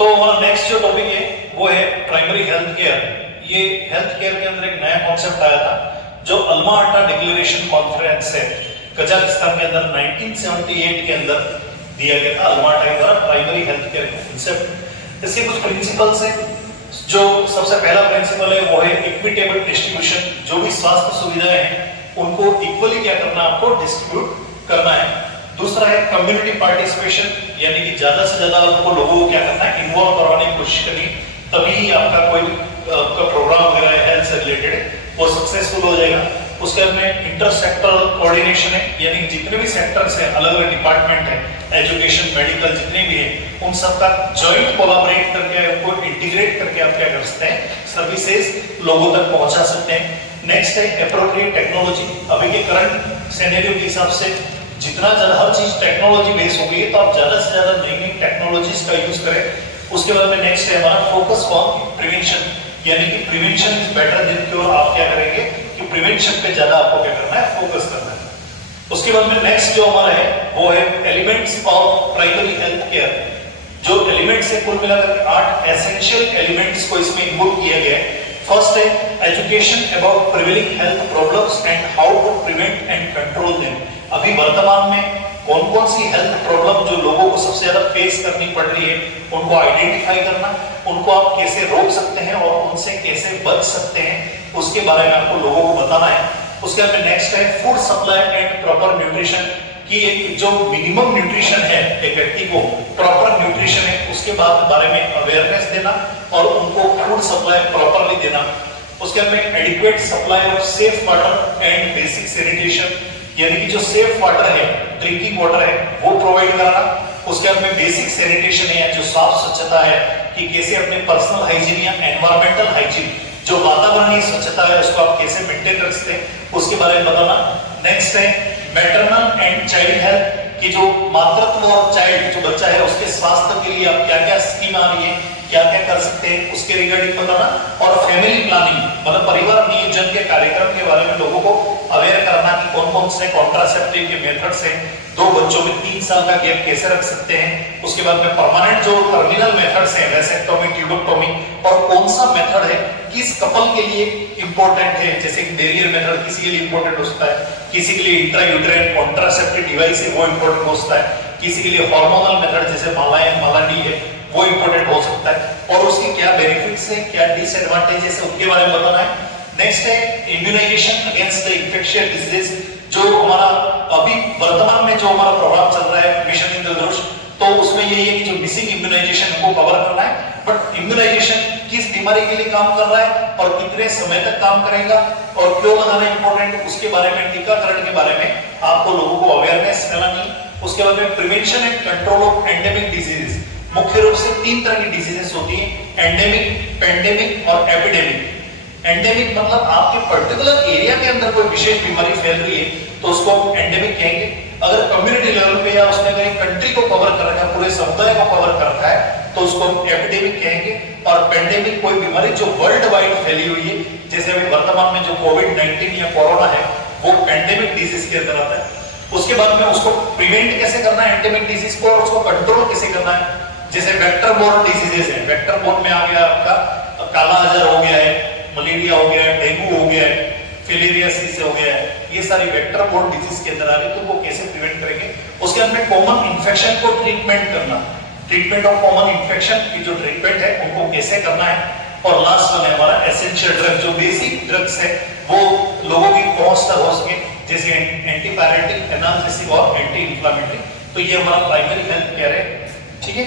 तो हमारा नेक्स्ट जो टॉपिक है वो है प्राइमरी हेल्थ केयर। ये हेल्थ केयर के अंदर एक नया कॉन्सेप्ट आया था जो अल्मा अटा डिक्लेरेशन कॉन्फ्रेंस है कजाकिस्तान के अंदर 1978 के अंदर दिया गया था। अल्मा अटा के द्वारा प्राइमरी हेल्थ केयर कॉन्सेप्ट, इसके कुछ प्रिंसिपल्स हैं। जो सबसे पहला प्रिंसिपल है वो है इक्विटेबल डिस्ट्रीब्यूशन। जो भी स्वास्थ्य सुविधाएं हैं उनको इक्वली क्या करना है, आपको डिस्ट्रीब्यूट करना है। दूसरा है कम्युनिटी पार्टिसिपेशन, यानी कि ज्यादा से ज्यादा आपको लोगों को क्या करना है, इन्वॉल्व करवाने की कोशिश करनी, तभी आपका कोई प्रोग्राम वगैरह है हेल्थ से रिलेटेड वो सक्सेसफुल हो जाएगा। उसके बाद में इंटर सेक्टरल कोऑर्डिनेशन है, यानी जितने भी सेक्टर्स हैं, अलग अलग डिपार्टमेंट है, एजुकेशन, मेडिकल, जितने भी हैं, उन सबका जॉइंट कोलैबोरेट करके उनको इंटीग्रेट करके आप क्या कर सकते हैं, सर्विसेज लोगों तक पहुंचा सकते हैं। नेक्स्ट है एप्रोप्रिएट टेक्नोलॉजी। अभी के करंट सिनेरियो के हिसाब से जितना ज्यादा हर चीज टेक्नोलॉजी बेस हो गई है, तो आप ज्यादा से ज्यादा नई नई टेक्नोलॉजीज का यूज करें। उसके बाद में नेक्स्ट है हमारा फोकस ऑन प्रिवेंशन, यानी कि prevention is better than cure. आप क्या करेंगे कि प्रिवेंशन पे ज्यादा आपको क्या करना है, फोकस करना है। उसके बाद में नेक्स्ट जो हमारा है वो है elements of primary health care. जो एलिमेंट्स है कुल मिलाकर 8 एसेंशियल एलिमेंट्स को इसमें इंक्लूड किया गया है। फर्स्ट है education about prevailing health problems and how to prevent and control them. अभी वर्तमान में कौन कौन सी हेल्थ प्रॉब्लम जो लोगों को सबसे ज्यादा फेस करनी पड़ रही है, उनको आइडेंटिफाई करना, उनको आप कैसे रोक सकते हैं और उनसे कैसे बच सकते हैं, उसके बारे में आपको लोगों को बताना है। उसके बाद नेक्स्ट है food supply and proper nutrition, कि एक जो मिनिमम न्यूट्रिशन है एक व्यक्ति को, प्रॉपर न्यूट्रिशन है, उसके बाद बारे में अवेयरनेस देना और उनको फूड सप्लाई प्रॉपरली देना। उसके बाद में adequate supply of safe water and basic sanitation, यानी कि जो सेफ वाटर है, ड्रिंकिंग वाटर है, वो प्रोवाइड कराना। उसके बाद में बेसिक सैनिटेशन है, जो साफ स्वच्छता है, कि कैसे अपने पर्सनल हाइजीन या एनवायरमेंटल हाइजीन, जो वातावरणीय स्वच्छता है, उसको आप कैसे मेंटेन रख सकते हैं, उसके बारे में बताना। नेक्स्ट है मैटरनल एंड चाइल्ड हेल्थ, कि जो मातृत्व और चाइल्ड जो बच्चा है उसके स्वास्थ्य के लिए आप क्या क्या स्कीम आ रही है, क्या क्या कर सकते हैं, उसके रिगार्डिंग बताना। और फैमिली प्लानिंग, मतलब परिवार नियोजन के कार्यक्रम के बारे में लोगों को अवेयर करना कि कौन कौन से कॉन्ट्रासेप्टिव के मेथड्स हैं, 2 बच्चों में 3 साल का गैप कैसे रख सकते हैं। उसके बाद में परमानेंट जो टर्मिनल मेथड्स हैं, वैसेक्टोमी, ट्यूबोक्टोमी, और कौन सा मेथड है किस कपल के लिए इंपॉर्टेंट है, जैसे कि बैरियर मेथड किसी के लिए इंपॉर्टेंट हो सकता है, किसी के लिए इंट्रायूटेराइन कॉन्ट्रासेप्टिव डिवाइस है वो इंपॉर्टेंट हो सकता है, किसी के लिए हार्मोनल मेथड जैसे मालाडी है वो इंपॉर्टेंट हो सकता है, और उसके क्या बेनिफिट्स है, क्या डिसएडवांटेजेस है, उनके बारे में बताना है। नेक्स्ट है immunisation against the infectious disease, जो हमारा अभी वर्तमान में जो हमारा प्रोग्राम चल रहा है मिशन इंद्रधनुष, तो उसमें यही है कि जो मिसिंग इम्यूनाइजेशन को कवर करना है। बट इम्यूनाइजेशन किस बीमारी के लिए काम कर रहा है और कितने समय तक काम करेगा और क्यों लगाना इंपॉर्टेंट, उसके बारे में, टीकाकरण के बारे में आपको लोगों को अवेयरनेस फैलानी। उसके बाद में prevention and control of endemic diseases. मुख्य रूप से 3 तरह की डिजीजेस होती हैं, एंडेमिक, पेंडेमिक और एपिडेमिक। एंडेमिक मतलब आपके पर्टिकुलर एरिया के अंदर कोई विशेष बीमारी फैल रही है तो उसको हम एंडेमिक कहेंगे। अगर कम्युनिटी लेवल पे या उसने कहीं कंट्री को कवर कर रखा है, पूरे समुदाय को कवर कर रखा है, तो उसको हम एपिडेमिक कहेंगे। और पेंडेमिक कोई बीमारी जो वर्ल्ड वाइड फैली हुई है, जैसे अभी वर्तमान में जो कोविड-19 या कोरोना है, वो पेंडेमिक डिजीज के अंदर आता है। उसके बाद में उसको प्रिवेंट कैसे करना है एंडेमिक डिजीज को, और उसको कंट्रोल कैसे करना है। जैसे वेक्टर बोर्न डिजीजेस है, वेक्टर बोर्न में आ गया आपका काला अजहर हो गया है, मलेरिया हो गया है, डेंगू हो गया है, फिलेरियासिस हो गया है, ये सारी वेक्टर बोर्न डिजीज के अंदर आ रही है, तो वो कैसे प्रिवेंट करेंगे। उसके अंदर कॉमन इन्फेक्शन को ट्रीटमेंट करना, ट्रीटमेंट ऑफ कॉमन इन्फेक्शन की जो ट्रीटमेंट है उनको कैसे करना है। और लास्ट वाला हमारा एसेंशियल ड्रग, जो बेसिक ड्रग्स है वो लोगों की पहुंच तक हो सके, जैसे एंटीपायरेटिक, एनाल्जेसिक और एंटी इंफ्लेमेटरी। तो ये हमारा प्राइमरी हेल्थ केयर है, ठीक है।